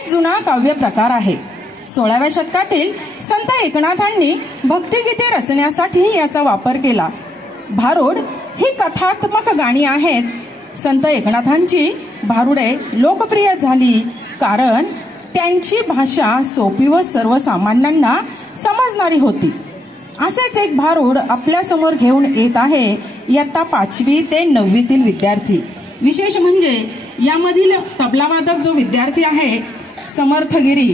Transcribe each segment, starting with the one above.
एक जुना काव्य प्रकार आहे. 16व्या शतकातील संत एकनाथांनी भक्तिगीते रचण्यासाठी याचा वापर केला. भारुड ही कथात्मक गाणी आहेत. संत एकनाथांची भारुडे लोकप्रिय झाली कारण त्यांची भाषा सोपी व सर्वसामान्यांना समजणारी होती. असेच एक भारुड आपल्या समोर घेऊन येत आहे इयत्ता 5वी ते 9वीतील विद्यार्थी. विशेष म्हणजे यामधील तबलावादक जो विद्यार्थी आहे समर्थगिरी,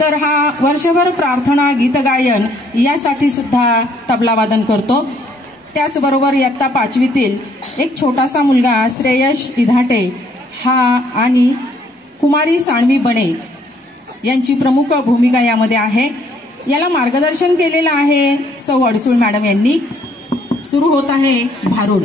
तर हा वर्षभर प्रार्थना गीत गायन यासाठी सुद्धा तबलावादन करतो. त्याचबरोबर इयत्ता 5वीतील एक छोटासा मुलगा श्रेयश विधाटे हा आणि कुमारी सानवी बणे यांची प्रमुख भूमिका यामध्ये आहे. याला मार्गदर्शन केलेलं आहे सौ अडसूळ मॅडम यांनी. सुरू होत आहे भारुड.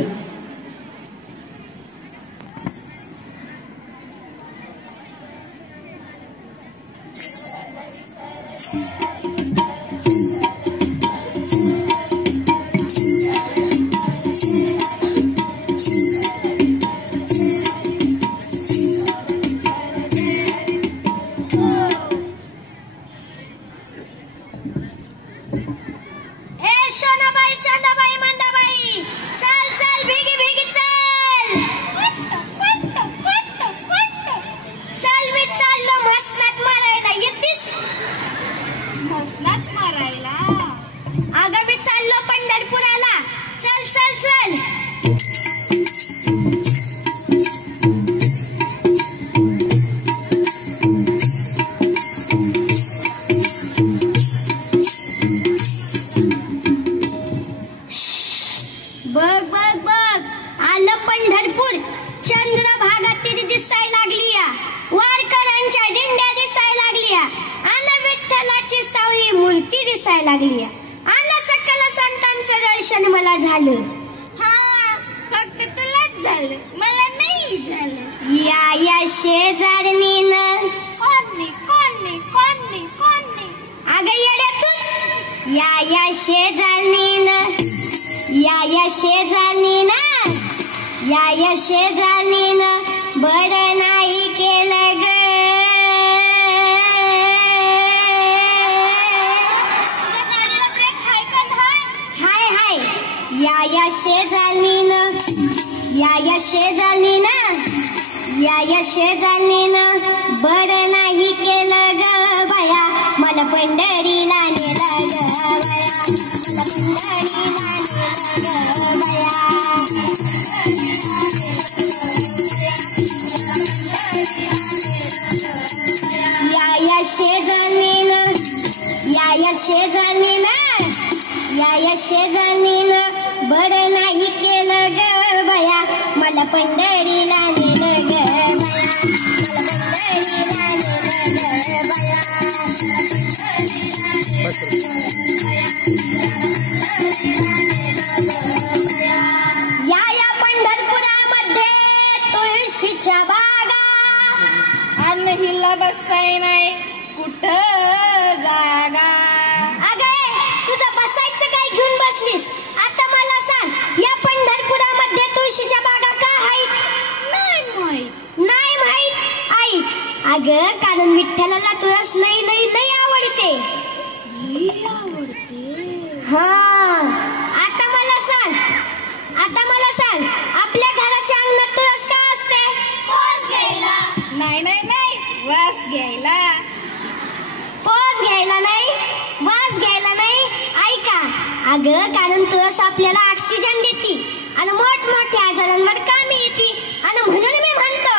कारण तुळस आपल्याला ऑक्सिजन देते आणि मोठमोठ्या आजारांवर कामी येते. आणि म्हणून मी म्हणतो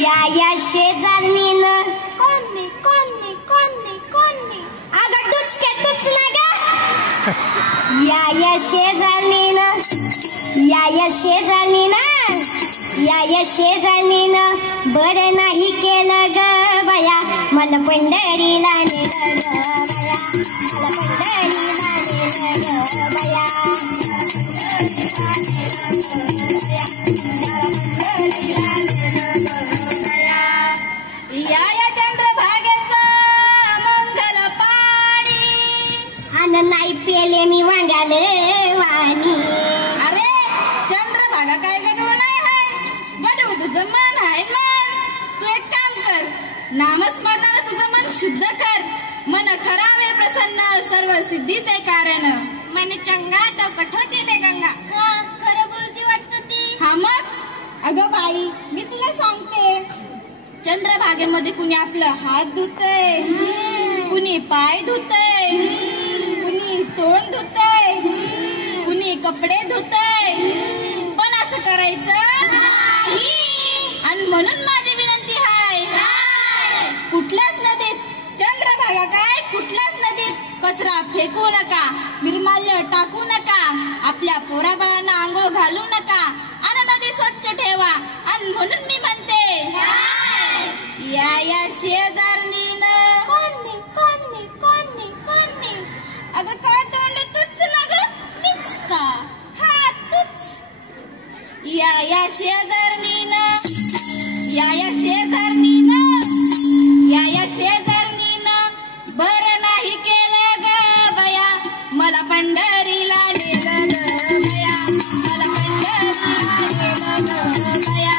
या शेजारणीनं कोण अगं डुचके तुच ना ग. या शेजारणीनं बरं नाही केलं ग बया. मला पंढरीला नेलं ग बया. या चंद्रभागेचं मंगल पाणी आणि नाही पेले मी वांग्याले वाणी. अरे चंद्रभागा काय गडवू नाही हाय, गडवू तुझं मन हाय मन. तू एक काम कर, नामस्मरणाने तुझं मन शुद्ध कर. मन करावे प्रसन्न सर्व सिद्धीचे कारण. मन चंगा तो कठोती बेगंगा. खरं बोलती वाटतं ती. हा मग अगं बाई मी तुला सांगते, चंद्रभागेमध्ये कुणी आपलं हात धुतय, कुणी पाय धुतय, कुणी तोंड धुतय, कुणी कपडे धुतय, पण असं करायचं नाही. आणि म्हणून माझी विनंती आहे, कुठल्याच नदीत चंद्रभागा काय कुठल्याच नदीत कचरा फेकू नका, निर्माल्य टाकू नका, आपल्या पोराबाळांना आंघोळ घालू नका आणि नदी स्वच्छ ठेवा. आणि म्हणून मी म्हणते, या शेजारणीनं कोणी अगं काय तोंड तूच ना ग, मीच का? हा तूच. या शेजारणीनं बरं नाही केलं ग बया, मला पंढरीला नेलं ग बया, मला पंढरीला नेलं ग बया,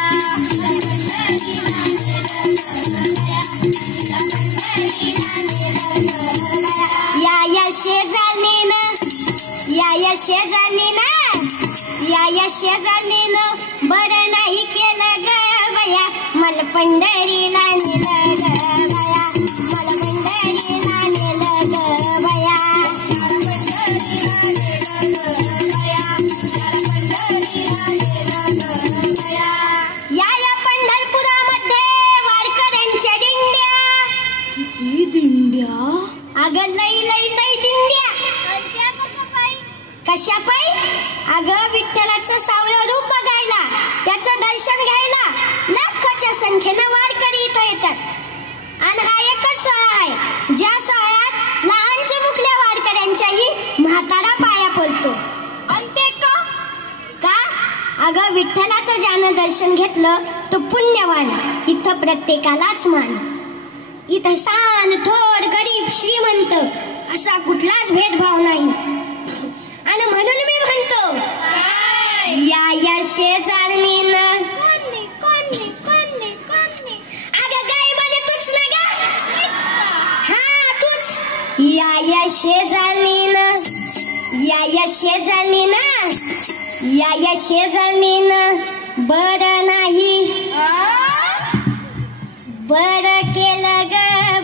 या शेजारणीनं बरं नाही केलं ग बया, मला पंढरीला नेलं ग बया, मला पंढरीला नेलं ग बया. या पंढरपुरामध्ये वारकऱ्यांच्या दिंड्या. किती दिंड्या अगं लई दिंड्या. आणि त्या कशा पायी? अगं विठ्ठलाचं सावळं रूप बघायला, त्याचं दर्शन घ्यायला लाखाच्या संख्येनं वारकरी इथं येतात. आणि हा एकच सोहळा आहे ज्या सोहळ्यात लहानच्या मुकल्या वारकऱ्यांच्याही म्हातारा पाया पडतो. आणि ते का? अगं विठ्ठलाचं ज्यानं दर्शन घेतलं तो पुण्यवान. इथं प्रत्येकालाच मान. इथं सान थोर गरीब श्रीमंत असा कुठलाच भेदभाव नाही. आणि म्हणून मी म्हणतो, या शेजारणीनं अगं गाय बने तूच ना ग. हा तूच. या शेजारणीनं बरं नाही बरं केलं ग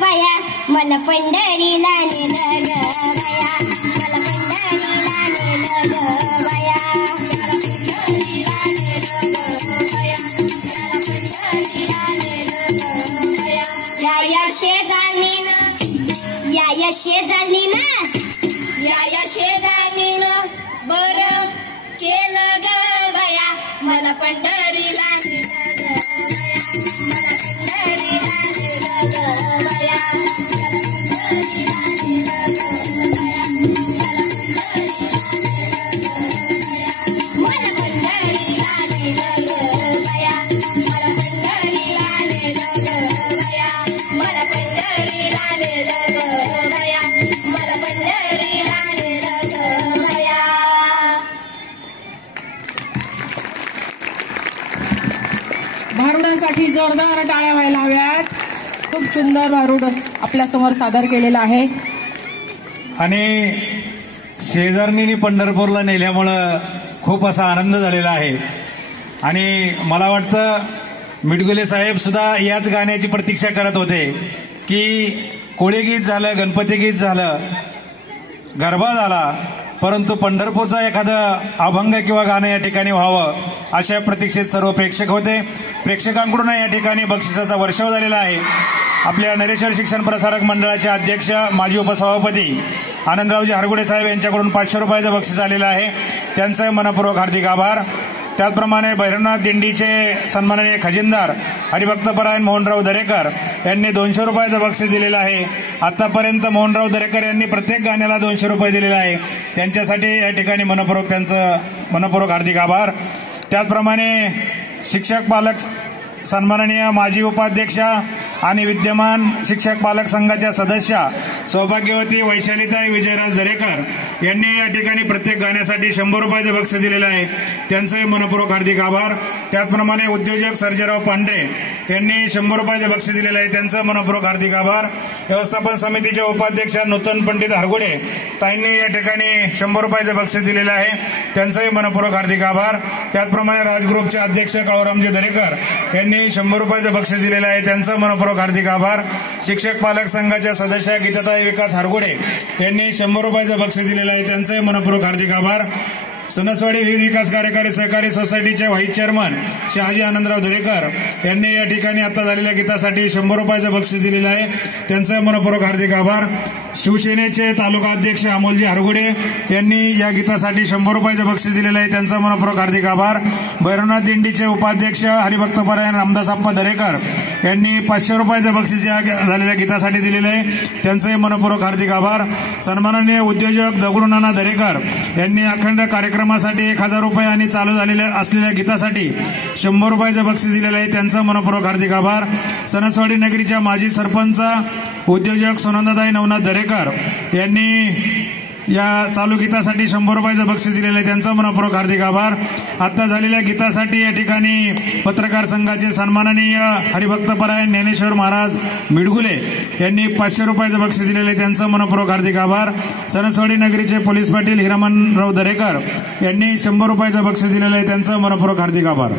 बया, मला पंढरीला नेलं ग बया, मला पंढरीला नेलं ग बया. या शेजारणीनं बरं केलं ग बया, मला पंढरीला नेलं ग बया, मला पंढरीला नेलं ग बया, मला पंढरीला नेलं ग बया, मला पंढरीला नेलं ग बया, मला पंढरीला नेलं ग बया, मला पंढरीला नेलं ग बया. भारुडासाठी जोरदार टाळ्या व्हायला हव्यात. खूप सुंदर भारुड आपल्या समोर सादर केलेलं आहे. आणि शेजारणीने पंढरपूरला नेल्यामुळं खूप असा आनंद झालेला आहे. आणि मला वाटतं मिडगुले साहेब सुद्धा याच गाण्याची प्रतीक्षा करत होते की कोळी गीत झालं, गणपती गीत झालं, गरबा झाला, परंतु पंढरपूरचा एखादं अभंग किंवा गाणं या ठिकाणी व्हावं अशा प्रतीक्षेत सर्व प्रेक्षक होते. प्रेक्षकांकडून या ठिकाणी बक्षिसाचा वर्षाव झालेला आहे. आपल्या नरेश्वर शिक्षण प्रसारक मंडळाचे अध्यक्ष माजी उपसभापती आनंदरावजी हरगुडे साहेब यांच्याकडून 500 रुपयाचं बक्षीस आलेलं आहे. त्यांचं मनपूर्वक हार्दिक आभार. त्याचप्रमाणे भैरवनाथ दिंडीचे सन्माननीय खजिनदार हरिभक्तपरायण मोहनराव दरेकर यांनी 200 रुपयाचं बक्षीस दिलेलं आहे. आतापर्यंत मोहनराव दरेकर यांनी प्रत्येक गाण्याला 200 रुपये दिलेले आहे. त्यांच्यासाठी या ठिकाणी मनपूर्वक हार्दिक आभार. त्याचप्रमाणे शिक्षक पालक सन्माननीय माजी उपाध्यक्षा आणि विद्यमान शिक्षक पालक संघाच्या सदस्या सौभाग्यवती वैशालीताई विजयराज दरेकर यांनी या ठिकाणी प्रत्येक गाण्यासाठी 100 रुपयाचे बक्षीस दिलेले आहे, त्यांचे मनपूर्वक हार्दिक आभार. त्याचप्रमाणे उद्योजक सर्जेराव पांढरे यांनी 100 रुपयाचे बक्षीस दिलेले आहे, त्यांचं मनपूर्वक हार्दिक आभार. व्यवस्थापन समितीच्या उपाध्यक्षा नूतन पंडित हरगुडे ताईंनी या ठिकाणी 100 रुपयाचे बक्षीस दिलेले आहे, त्यांचंही मनपूर्वक हार्दिक आभार. त्याचप्रमाणे राजग्रुपचे अध्यक्ष काळूरामजी दरेकर यांनी 100 रुपयाचे बक्षीस दिलेले आहे, त्यांचं मनपूर्वक हार्दिक आभार. शिक्षक पालक संघाच्या सदस्या गीताताई विकास हरगुडे यांनी 100 रुपयाचे बक्षीस दिलेले आहे, त्यांचंही मनपूर्वक हार्दिक आभार. सणसवाडी विविध विकास कार्यकारी सहकारी सोसायटीचे व्हाईस चेअरमन शहाजी आनंदराव दरेकर यांनी या ठिकाणी आता झालेल्या गीतासाठी 100 रुपयाचं बक्षीस दिलेलं आहे, त्यांचं मनपूर्वक हार्दिक आभार. शिवसेनेचे तालुका अध्यक्ष अमोलजी हरगुडे यांनी या गीतासाठी 100 रुपयाचं बक्षीस दिलेलं आहे, त्यांचं मनपूर्वक हार्दिक आभार. भैरवनाथ दिंडीचे उपाध्यक्ष हरिभक्तपरायण रामदासप्पा दरेकर यांनी 500 रुपयाचं बक्षीस या झालेल्या गीतासाठी दिलेलं आहे, त्यांचंही मनपूर्वक हार्दिक आभार. सन्माननीय उद्योजक दगडूनाना दरेकर यांनी अखंड कार्यक्रमासाठी 1000 रुपये आणि चालू झालेल्या असलेल्या गीतासाठी 100 रुपयाचं बक्षीस दिलेलं आहे, त्यांचं मनपूर्वक हार्दिक आभार. सणसवाडी नगरीच्या माजी सरपंच उद्योजक सुनंदाताई नवनाथ दरेकर यांनी या चालू गीतासाठी 100 रुपयाचं बक्षीस दिलेलं आहे, त्यांचं मनपूर्वक हार्दिक आभार. आता झालेल्या गीतासाठी या ठिकाणी पत्रकार संघाचे सन्माननीय हरिभक्तपरायण ज्ञानेश्वर महाराज मिडगुले यांनी 500 रुपयाचं बक्षीस दिलेलं आहे, त्यांचं मनपूर्वक हार्दिक आभार. सणसवाडी नगरीचे पोलीस पाटील हिरामनराव दरेकर यांनी 100 रुपयाचं बक्षीस दिलेलं आहे, त्यांचं मनपूर्वक हार्दिक आभार.